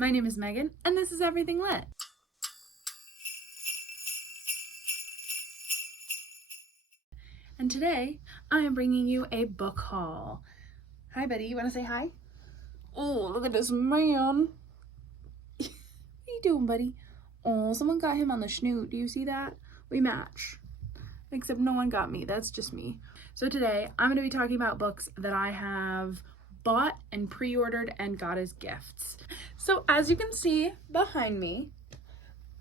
My name is Megan, and this is Everything Lit. And today, I am bringing you a book haul. Hi, buddy. You want to say hi? Oh, look at this man. What are you doing, buddy? Oh, someone got him on the snoot. Do you see that? We match. Except no one got me. That's just me. So today, I'm going to be talking about books that I have bought and pre-ordered and got as gifts. So as you can see behind me,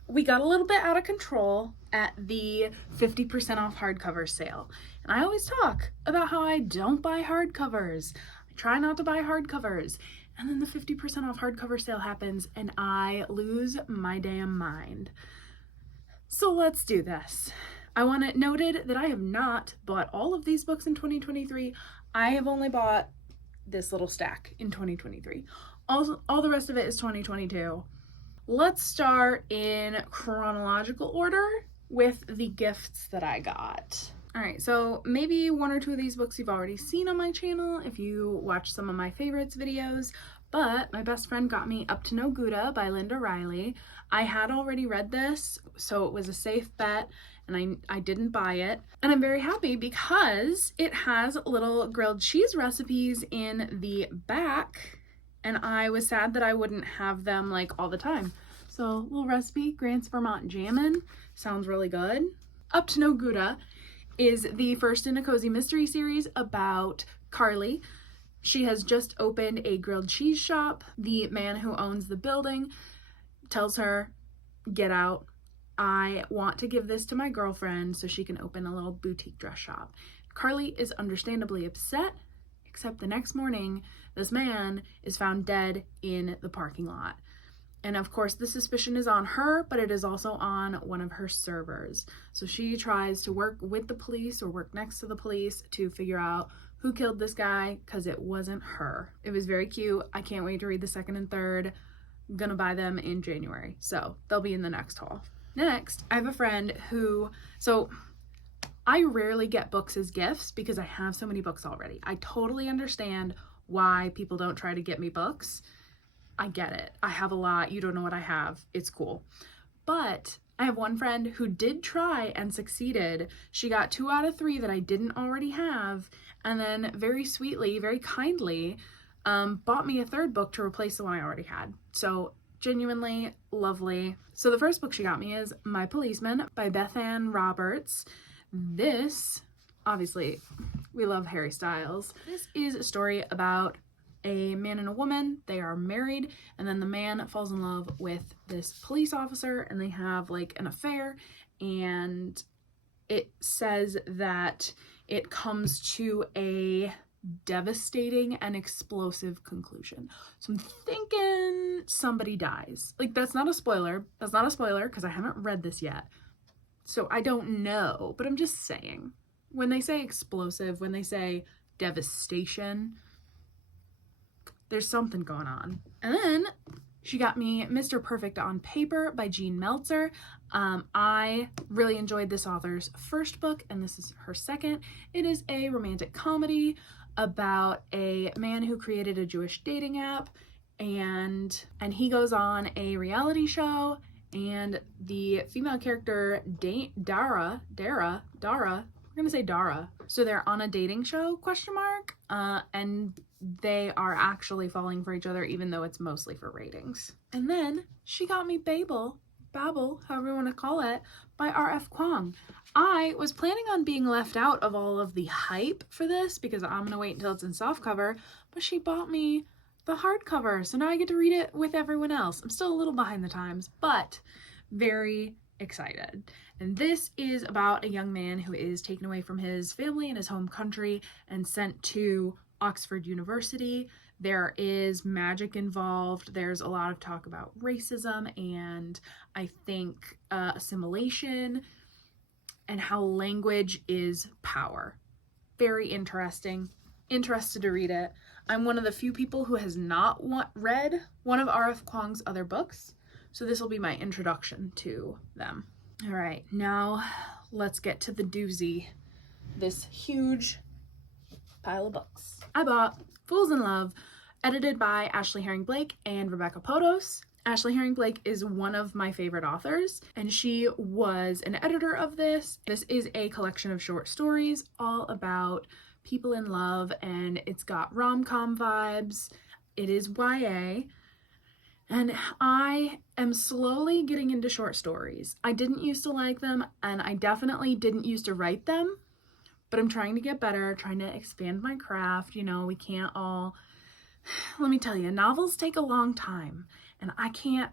we got a little bit out of control at the 50% off hardcover sale. And I always talk about how I don't buy hardcovers. I try not to buy hardcovers. And then the 50% off hardcover sale happens and I lose my damn mind. So let's do this. I want it noted that I have not bought all of these books in 2023. I have only bought this little stack in 2023. All the rest of it is 2022. Let's start in chronological order with the gifts that I got. All right, so maybe one or two of these books you've already seen on my channel if you watch some of my favorites videos, but my best friend got me Up to No Gouda by Linda Riley. I had already read this, so it was a safe bet, and I didn't buy it. And I'm very happy because it has little grilled cheese recipes in the back, and I was sad that I wouldn't have them like all the time. So little recipe, Grant's Vermont Jammin', sounds really good. Up to No Gouda is the first in a cozy mystery series about Carly. She has just opened a grilled cheese shop. The man who owns the building tells her, get out. I want to give this to my girlfriend so she can open a little boutique dress shop. Carly is understandably upset, except the next morning, this man is found dead in the parking lot. And of course, the suspicion is on her, but it is also on one of her servers. So she tries to work with the police or work next to the police to figure out who killed this guy, because it wasn't her. It was very cute. I can't wait to read the second and third. I'm gonna buy them in January, so they'll be in the next haul. Next, I have a friend who, so I rarely get books as gifts because I have so many books already. I totally understand why people don't try to get me books. I get it. I have a lot. You don't know what I have. It's cool. But I have one friend who did try and succeeded. She got 2 out of 3 that I didn't already have. And then very sweetly, very kindly, bought me a third book to replace the one I already had. So genuinely lovely. So the first book she got me is My Policeman by Bethann Roberts. This, obviously, we love Harry Styles. This is a story about a man and a woman. They are married, and then the man falls in love with this police officer, and they have like an affair, and it says that it comes to a devastating and explosive conclusion. So I'm thinking somebody dies. Like, that's not a spoiler. That's not a spoiler because I haven't read this yet. So I don't know, but I'm just saying. When they say explosive, when they say devastation, there's something going on. And then she got me Mr. Perfect on Paper by Jean Meltzer. I really enjoyed this author's first book, and this is her second. It is a romantic comedy about a man who created a Jewish dating app, and he goes on a reality show, and the female character, Dara, we're gonna say Dara. So they're on a dating show, ? And they are actually falling for each other, even though it's mostly for ratings. And then she got me Babel, however you want to call it, by R.F. Kuang. I was planning on being left out of all of the hype for this because I'm going to wait until it's in softcover, but she bought me the hardcover, so now I get to read it with everyone else. I'm still a little behind the times, but very excited. And this is about a young man who is taken away from his family and his home country and sent to Oxford University. There is magic involved. There's a lot of talk about racism and I think assimilation and how language is power. Very interesting. Interested to read it. I'm one of the few people who has not read one of R.F. Kuang's other books, so this will be my introduction to them. All right, now let's get to the doozy. This huge pile of books. I bought Fools in Love Edited by Ashley Herring Blake and Rebecca Podos. Ashley Herring Blake is one of my favorite authors, and she was an editor of this. This is a collection of short stories all about people in love, and it's got rom-com vibes. It is YA, and I am slowly getting into short stories. I didn't used to like them, and I definitely didn't used to write them, but I'm trying to get better, trying to expand my craft. You know, we can't all... Let me tell you, novels take a long time, and I can't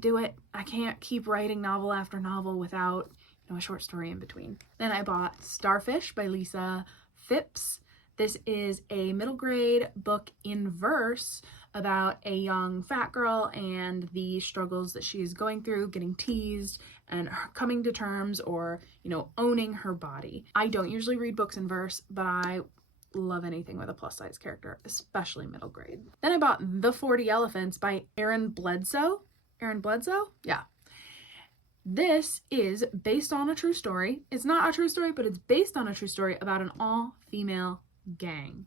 do it. I can't keep writing novel after novel without, a short story in between. Then I bought Starfish by Lisa Phipps. This is a middle grade book in verse about a young fat girl and the struggles that she is going through, getting teased and coming to terms or, owning her body. I don't usually read books in verse, but I love anything with a plus size character, especially middle grade. Then I bought The 40 Elephants by Erin Bledsoe. Erin Bledsoe? Yeah. This is based on a true story. It's not a true story, but it's based on a true story about an all-female gang.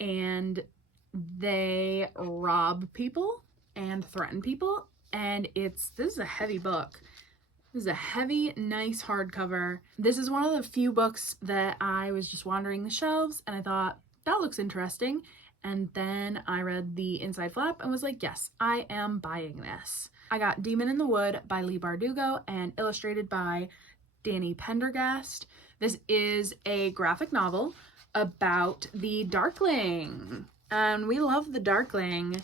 And they rob people and threaten people. And this is a heavy book. This is a heavy, nice hardcover. This is one of the few books that I was just wandering the shelves and I thought, that looks interesting. And then I read the inside flap and was like, yes, I am buying this. I got Demon in the Wood by Leigh Bardugo and illustrated by Danny Pendergast. This is a graphic novel about the Darkling. And we love the Darkling.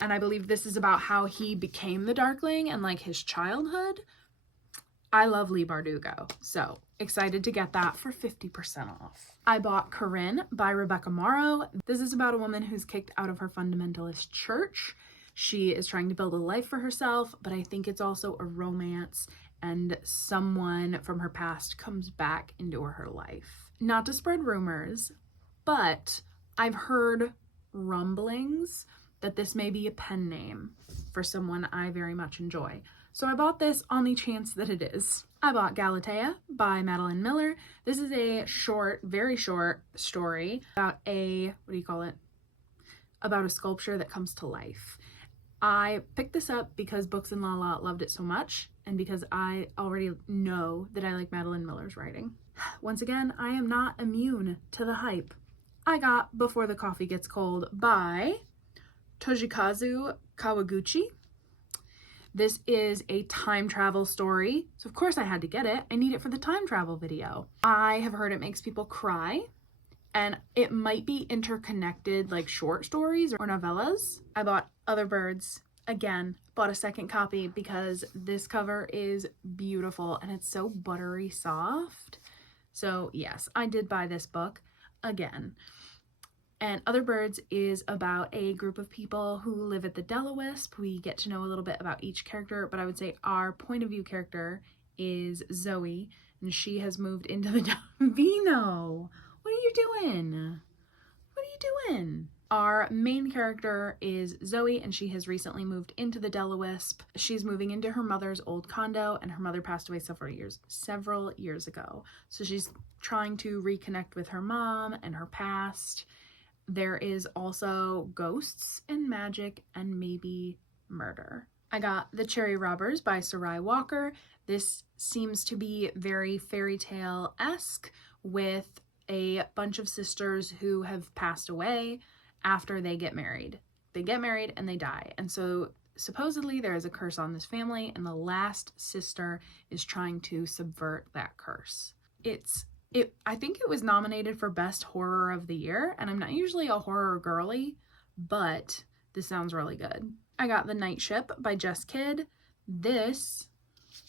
And I believe this is about how he became the Darkling and like his childhood. I love Leigh Bardugo, so excited to get that for 50% off. I bought Corinne by Rebecca Morrow. This is about a woman who's kicked out of her fundamentalist church. She is trying to build a life for herself, but I think it's also a romance and someone from her past comes back into her life. Not to spread rumors, but I've heard rumblings that this may be a pen name for someone I very much enjoy. So I bought this on the chance that it is. I bought Galatea by Madeline Miller. This is a short, very short story about about a sculpture that comes to life. I picked this up because Books and Lala loved it so much and because I already know that I like Madeline Miller's writing. Once again, I am not immune to the hype. I got Before the Coffee Gets Cold by Toshikazu Kawaguchi. This is a time travel story, so of course I had to get it. I need it for the time travel video. I have heard it makes people cry, and it might be interconnected like short stories or novellas. I bought Other Birds. Again, bought a second copy because this cover is beautiful and it's so buttery soft. So yes, I did buy this book again. And Other Birds is about a group of people who live at the Delawisp. We get to know a little bit about each character, but I would say our point of view character is Zoe, and she has moved into the Vino. What are you doing? What are you doing? Our main character is Zoe, and she has recently moved into the Delawisp. She's moving into her mother's old condo, and her mother passed away several years ago. So she's trying to reconnect with her mom and her past. There is also ghosts and magic and maybe murder. I got The Cherry Robbers by Sarai Walker. This seems to be very fairy tale-esque with a bunch of sisters who have passed away after they get married. They get married and they die. And so supposedly there is a curse on this family and the last sister is trying to subvert that curse. I think it was nominated for Best Horror of the Year, and I'm not usually a horror girly, but this sounds really good. I got The Night Ship by Jess Kidd. This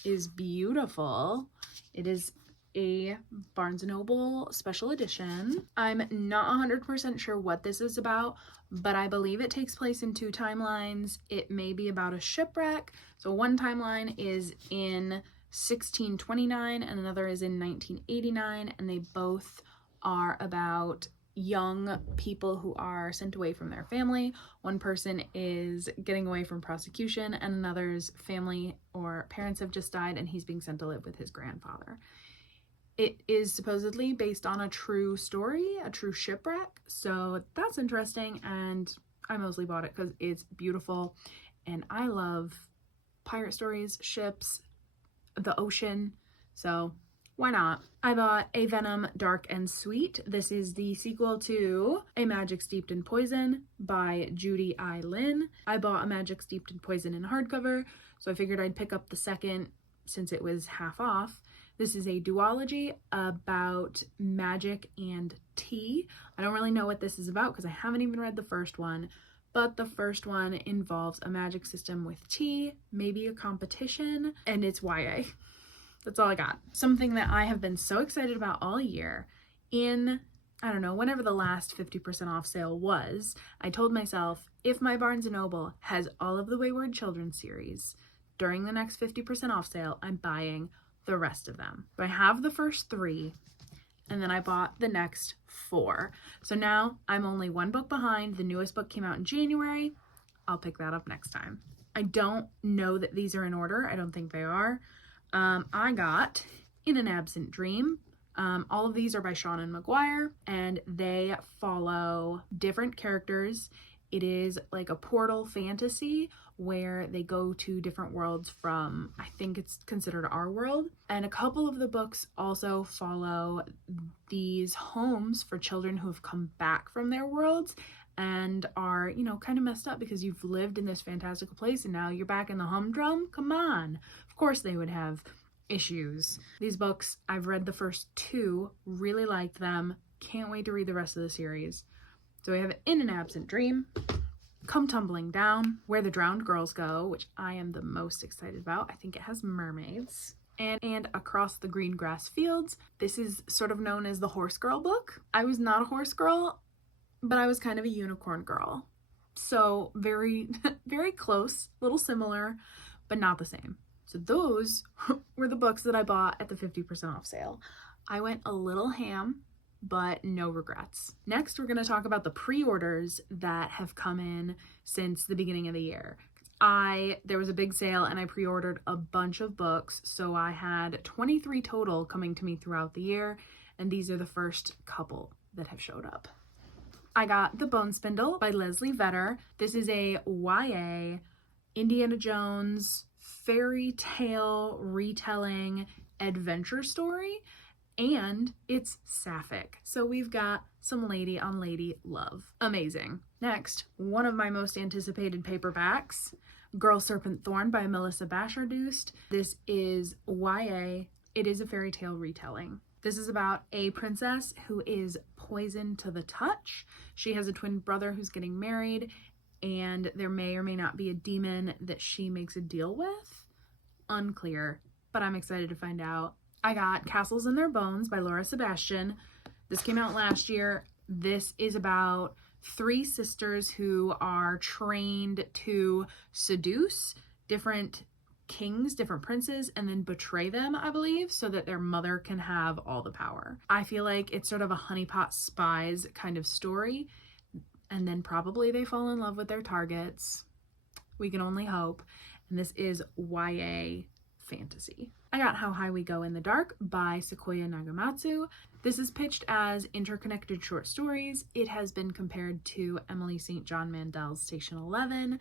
is beautiful. It is a Barnes & Noble special edition. I'm not 100% sure what this is about, but I believe it takes place in 2 timelines. It may be about a shipwreck. So one timeline is in 1629 and another is in 1989, and they both are about young people who are sent away from their family. One person is getting away from prosecution and another's family or parents have just died and he's being sent to live with his grandfather. It is supposedly based on a true story, a true shipwreck, so that's interesting, and I mostly bought it because it's beautiful and I love pirate stories, ships, the ocean, so why not? I bought A Venom Dark and Sweet. This is the sequel to A Magic Steeped in Poison by Judy I. Lin. I bought A Magic Steeped in Poison in hardcover, so I figured I'd pick up the second since it was half off. This is a duology about magic and tea. I don't really know what this is about because I haven't even read the first one, but the first one involves a magic system with tea, maybe a competition, and it's YA. That's all I got. Something that I have been so excited about all year, in, I don't know, whenever the last 50% off sale was, I told myself, if my Barnes & Noble has all of the Wayward Children series during the next 50% off sale, I'm buying the rest of them. So I have the first 3, and then I bought the next 4. So now I'm only 1 book behind. The newest book came out in January. I'll pick that up next time. I don't know that these are in order. I don't think they are. I got In an Absent Dream. All of these are by Seanan McGuire, and they follow different characters. It is like a portal fantasy where they go to different worlds from, I think it's considered our world. And a couple of the books also follow these homes for children who have come back from their worlds and are, you know, kind of messed up because you've lived in this fantastical place and now you're back in the humdrum. Come on. Of course they would have issues. These books, I've read the first 2, really liked them. Can't wait to read the rest of the series. So we have In an Absent Dream, Come Tumbling Down, Where the Drowned Girls Go, which I am the most excited about. I think it has mermaids. And Across the Green Grass Fields. This is sort of known as the horse girl book. I was not a horse girl, but I was kind of a unicorn girl. So very, very close, a little similar, but not the same. So those were the books that I bought at the 50% off sale. I went a little ham, but no regrets. Next, we're going to talk about the pre-orders that have come in since the beginning of the year. There was a big sale and I pre-ordered a bunch of books, so I had 23 total coming to me throughout the year, and these are the first couple that have showed up. I got The Bone Spindle by Leslie Vedder. This is a YA Indiana Jones fairy tale retelling adventure story, and it's sapphic. So we've got some lady on lady love. Amazing. Next, one of my most anticipated paperbacks, Girl Serpent Thorn by Melissa Bashardoust. This is YA. It is a fairy tale retelling. This is about a princess who is poisoned to the touch. She has a twin brother who's getting married, and there may or may not be a demon that she makes a deal with. Unclear, but I'm excited to find out. I got Castles in Their Bones by Laura Sebastian. This came out last year. This is about 3 sisters who are trained to seduce different kings, different princes, and then betray them, I believe, so that their mother can have all the power. I feel like it's sort of a honeypot spies kind of story, and then probably they fall in love with their targets. We can only hope. And this is YA fantasy. I got How High We Go in the Dark by Sequoia Nagamatsu. This is pitched as interconnected short stories. It has been compared to Emily St. John Mandel's Station 11.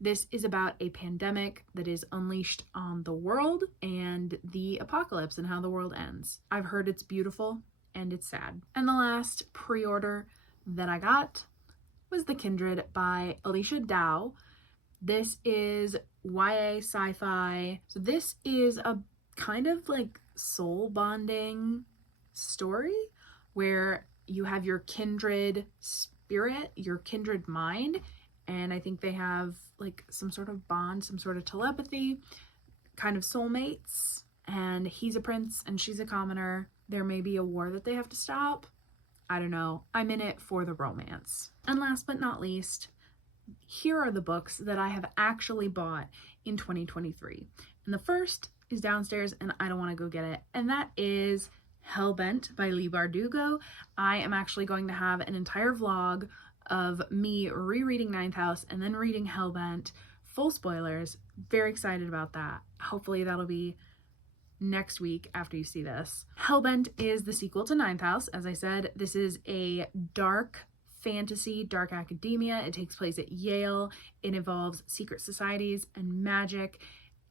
This is about a pandemic that is unleashed on the world and the apocalypse and how the world ends. I've heard it's beautiful and it's sad. And the last pre-order that I got was The Kindred by Alicia Dow. This is YA sci-fi. So this is a kind of like soul bonding story where you have your kindred spirit, your kindred mind, and I think they have like some sort of bond, some sort of telepathy, kind of soulmates, and he's a prince and she's a commoner. There may be a war that they have to stop. I don't know. I'm in it for the romance. And last but not least, here are the books that I have actually bought in 2023. And the first is downstairs and I don't want to go get it. And that is Hellbent by Leigh Bardugo. I am actually going to have an entire vlog of me rereading Ninth House and then reading Hellbent. Full spoilers. Very excited about that. Hopefully that'll be next week after you see this. Hellbent is the sequel to Ninth House. As I said, this is a dark fantasy, dark academia. It takes place at Yale. It involves secret societies and magic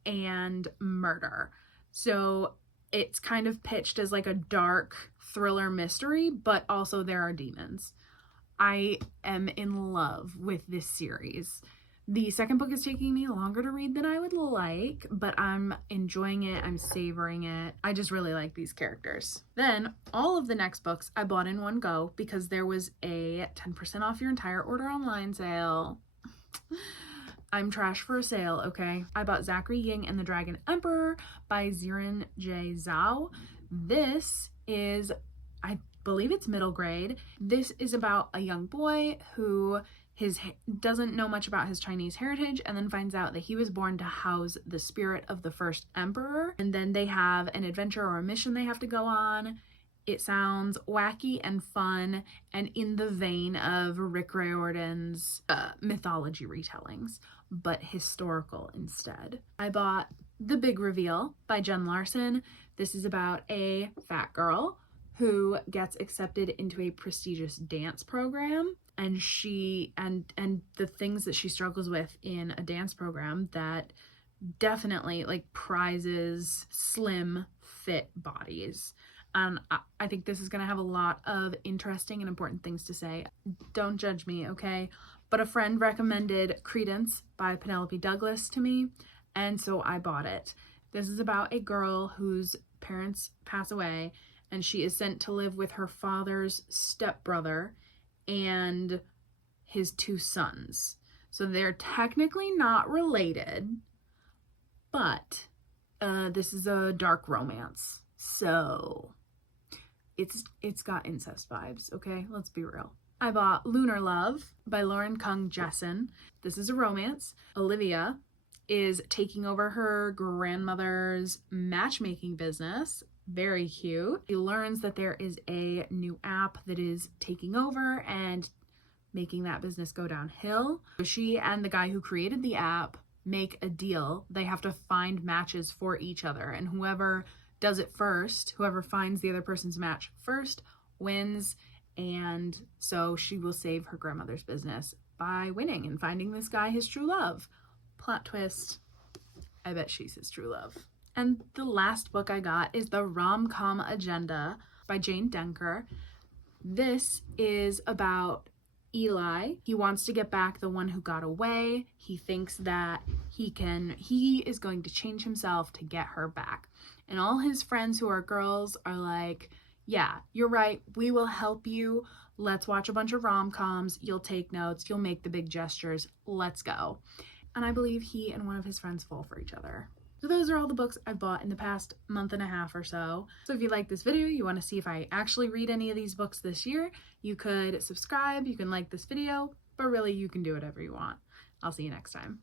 and murder. So it's kind of pitched as like a dark thriller mystery, but also there are demons. I am in love with this series. The second book is taking me longer to read than I would like, but I'm enjoying it. I'm savoring it. I just really like these characters. Then all of the next books I bought in one go because there was a 10% off your entire order online sale. I'm trash for a sale, okay? I bought Zachary Ying and the Dragon Emperor by Ziran J. Zhao. This is, I believe it's middle grade. This is about a young boy who doesn't know much about his Chinese heritage and then finds out that he was born to house the spirit of the first emperor. And then they have an adventure or a mission they have to go on. It sounds wacky and fun and in the vein of Rick Riordan's mythology retellings, but historical instead. I bought The Big Reveal by Jen Larson. This is about a fat girl who gets accepted into a prestigious dance program, and and the things that she struggles with in a dance program that definitely like prizes slim, fit bodies. I think this is going to have a lot of interesting and important things to say. Don't judge me, okay? But a friend recommended Credence by Penelope Douglas to me, and so I bought it. This is about a girl whose parents pass away, and she is sent to live with her father's stepbrother and his two sons. So they're technically not related, but this is a dark romance. So it's got incest vibes, okay? Let's be real. I bought Lunar Love by Lauren Kung Jessen. This is a romance. Olivia is taking over her grandmother's matchmaking business. Very cute. She learns that there is a new app that is taking over and making that business go downhill. She and the guy who created the app make a deal. They have to find matches for each other, and whoever does it first, whoever finds the other person's match first, wins. And so she will save her grandmother's business by winning and finding this guy his true love. Plot twist, I bet she's his true love. And the last book I got is The Rom-Com Agenda by Jane Denker. This is about Eli. He wants to get back the one who got away. He thinks that he is going to change himself to get her back. And all his friends who are girls are like, yeah, you're right. We will help you. Let's watch a bunch of rom-coms. You'll take notes. You'll make the big gestures. Let's go. And I believe he and one of his friends fall for each other. So those are all the books I bought in the past month and a half or so. So if you like this video, you want to see if I actually read any of these books this year, you could subscribe, you can like this video, but really you can do whatever you want. I'll see you next time.